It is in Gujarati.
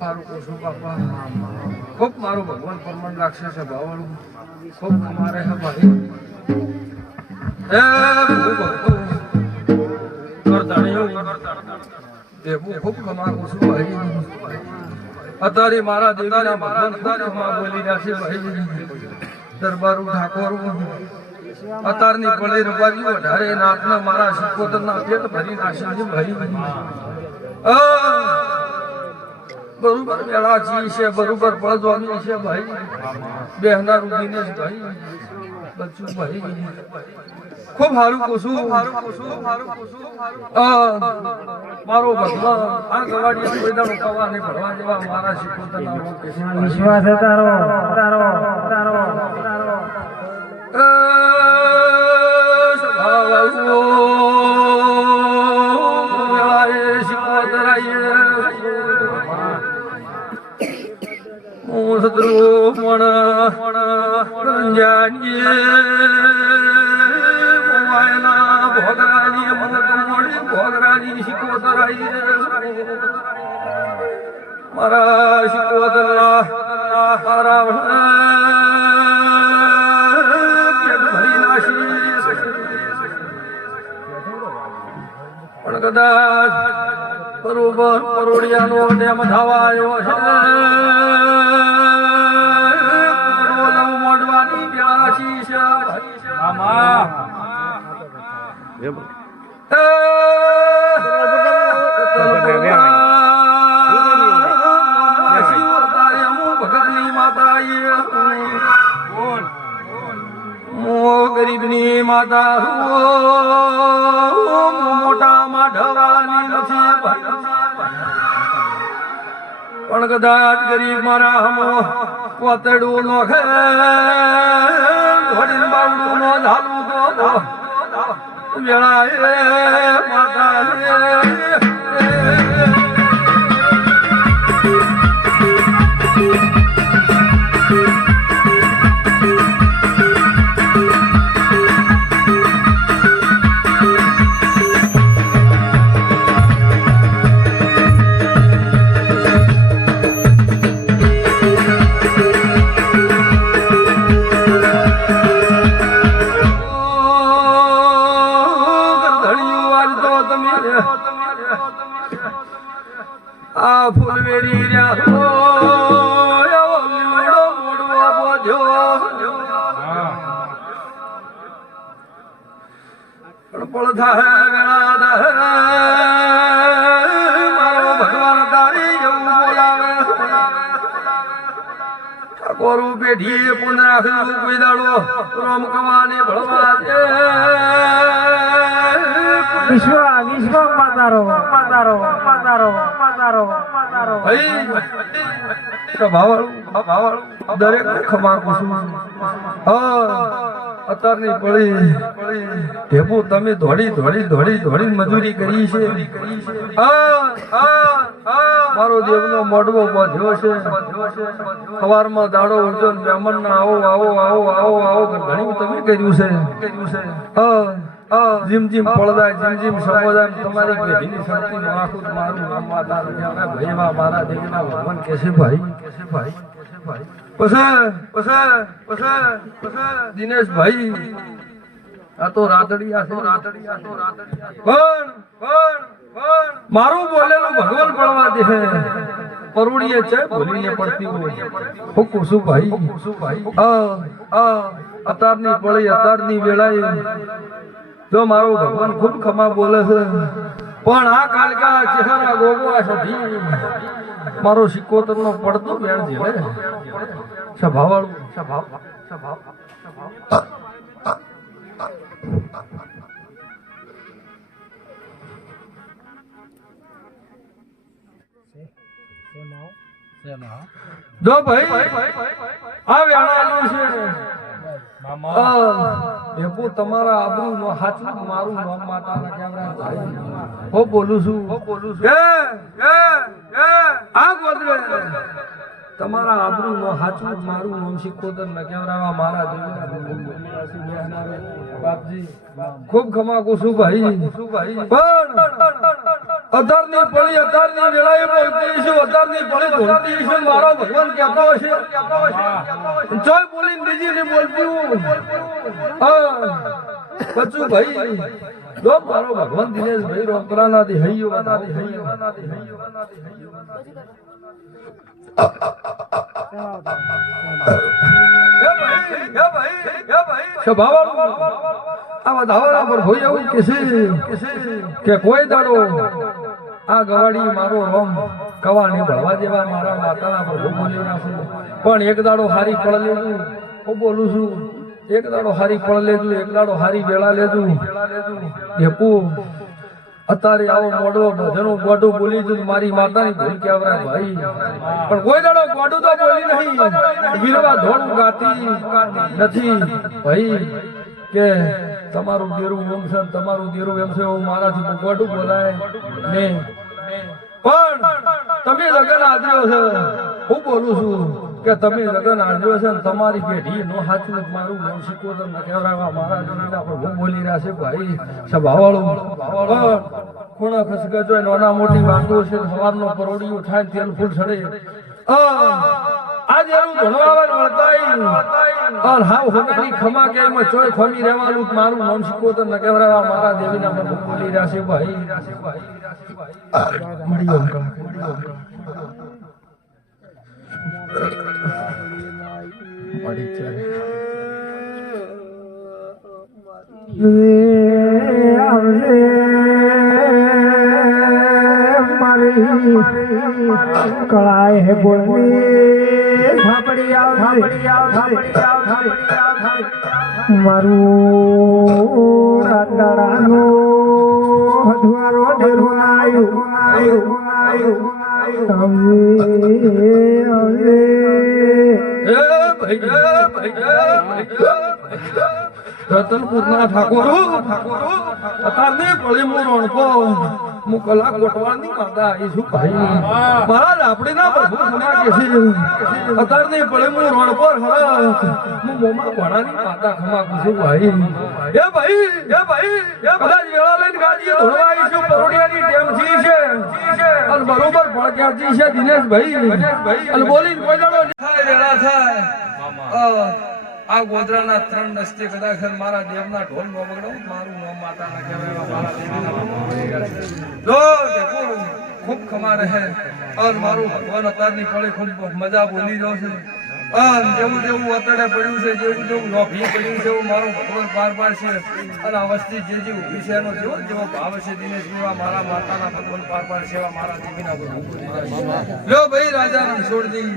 સારું પૂછું બાપા ખૂબ મારું ભગવાન પરમાન રાખશે છે ભાવળું ખૂબ અમારે હે ભાઈ ખૂબ કમાવું છું ભાઈ અત્યારે મારા દેવીના ભગવાન બોલી રહ્યા છે ભાઈ દરબારું ઠાકોર અતારની પડી રબાજી વધારે નાથના મારા સિકોતરના પેટ ભરી નાખી છે ભાઈ બરોબર વેળા છે બરોબર પડવાની છે ભાઈ બેહના રૂબીને જ ભાઈ બચ્ચું ભાઈ ખૂબ સારું પૂછું મારો ભગવાન આ ગવાડી મેદાનો કવા ને ભરવા જેવા મારા સિકોતરના વિશ્વાસ છે તારો તારો તારો તારો મારા શિકોતરના પણ કદાચ બરોબર પરોડિયાનો નેમ થવા આવ્યો છે મોડવાની પ્યાસી છે ગરીબની માતા મોટા માઢવાની નથી પણ કદાચ ગરીબ મારા હમો કોતડું નો ખે ઘડીને બાવડું નો ધાલું તો વેળાએ માતા આ ફૂલવેરી રહ્યા મોડવા બોધ્યો પણ પડધા હે ગણા દા મારો ભગવાન તારી જેવું બોલાવે ઠાકોરું પેઢીએ પુનરા કોઈ દાડો રોમ કવાને ભળવા દે વિશ્વ માતારો માતારો માતારો માતારો માતારો ભાવાળું દરેક ખમા કુસુમ અત્યારની પડી ઢેપુ તમે દોડી મજૂરી કરી છે મારો દેવનો મોડવો બાંધ્યો છે સવારમાં દાડો ઉડજો મહેમાન ના આવો આવો આવો આવો આવો ઘણી તમે કર્યું છે જીમ જીમ પડદા જીમ સમોદા તમારી પેઢીની શાંતિ આખું મારું નામ માતા ભાઈમાં મારા દેવના ભગવાન કેસે ભાઈ દિનેશ ભાઈ આ તો રાતડિયા છે પણ મારું બોલેલું ભગવાન પડવા દે પરોડીએ છે ભૂલીને પડતી હોય હું શું ભાઈ અતારની પડી અતારની વેળાએ જો મારો ભગવાન ખૂબ ખમા બોલે છે પણ આ કાલકા ચહેરા ગોગવા સધી મારો સિકોતરનો પડતો બેણ છે સ્વભાવવાળું સ્વભાવ જો ભાઈ આ વેણાનું છે દેપુ તમારા આબરૂ નો હાચું મારું નામ માતાના કેવરા હો બોલું છું આ ગોદરે તમારા આબરૂ નો હાચું મારું નામ સિકોતર ન કેવરાવા મારા બાપજી ખૂબ ખમા કુસુ ભાઈ પણ અધારની વેળાએ બોલતી છું, અધારની પળી ધોળતી છું, મારો ભગવાન કહેતો હશે જોય બોલીને બીજી ને બોલતી હું બચું ભાઈ લો મારો ભગવાન દિનેશભાઈ રોકરાના દી હૈયો બનાવી હૈયો કે કોઈ દાડો આ ગવાડી મારો રોમ કવા નહીં ભળવા જેવા મારા માતાના પ્રભુ બોલી નાખું પણ એક દાડો હારી ફળ લેજું હું બોલું છું એક દાડો હારી ફળ લેજું એક દાડો હારી વેળા લેજું હેપુ અત્યારે આવો મોડો ભજનો ગોડું બોલી છું મારી માતાની ભૂલ કેવરાય ભાઈ પણ કોઈ દાડો ગોડું તો બોલી નહીં વીરવા ધોળું ગાતી નથી ભાઈ કે તમારું દેરું એમ છે તમારું દેરું એમ છે એવું મારાથી ગોડું બોલાય ને પણ તમે લગન આદર્યો છે હું બોલું છું કે તમે લગન આદર્યો છે ને તમારી પેઢી નો હાથું મારું નામ શીખવતર ન કહેવરાવા મારા જમીના પર હું બોલી રહ્યા છે ભાઈ સભાવાળું ખૂણા ખસકે જોઈ નાના મોટી વાતો છે સવારનો પરોડિયું થાય તેલ ફૂલ છડે આજે એનું ભણવાવાન વળતાઈ અને હાવ હોનાની ખમા કે એમાં ચોય ખમી રહેવાનું મારું નામ શીખવતર ન કહેવરાવા મારા દેવીના પર હું બોલી રહ્યા છે ભાઈ મળ્યો અંકલ કળાએ હે બોલની થાપડી આવ મારું રાતડાનો હધવારો ડેરો આયો રતનપુરના ઠાકોર અત્યારની પળી હું રણકો હું કલાક ગોટવાળની માતા આવી છું ભાઈ મહારાજ આપણે ના પ્રભુ ખમા કે છે અત્યારની પળી હું રણપર હરત હું મોમાં ઘોડાની માતા ખમા કું છું ભાઈ એ ભાઈ કદાચ વેળા લઈને ગાડીએ ધોળવા આવી છું પરોડિયાની ટેમથી છે અને બરોબર ભડક્યાથી છે દિનેશભાઈ અને બોલીને કોઈ દાડો થાય વેળા થાય આ ગોધરાના 3 રસ્તે કદાચ મારા દેવના ઢોલ નો બગડો મારું નામ માતાના કહેવાય મારા દેવના ખૂબ ખમા રહે અને મારું ભગવાન અત્યારની પળે ખૂબ મજા બોલી રહ્યો છે અને જેવું જેવું અત્યારે પડ્યું છે જેવું નોકરી પડ્યું છે એવું મારું ભગવાન પાર પાડશે અને આ વસ્તી જે ઊભી છે એનો જેવો ભાવ છે દિનેશ મારા માતાના ભગવાન પાર પાડશે એવા મારા દેવીના લો ભાઈ રાજા છોડ દી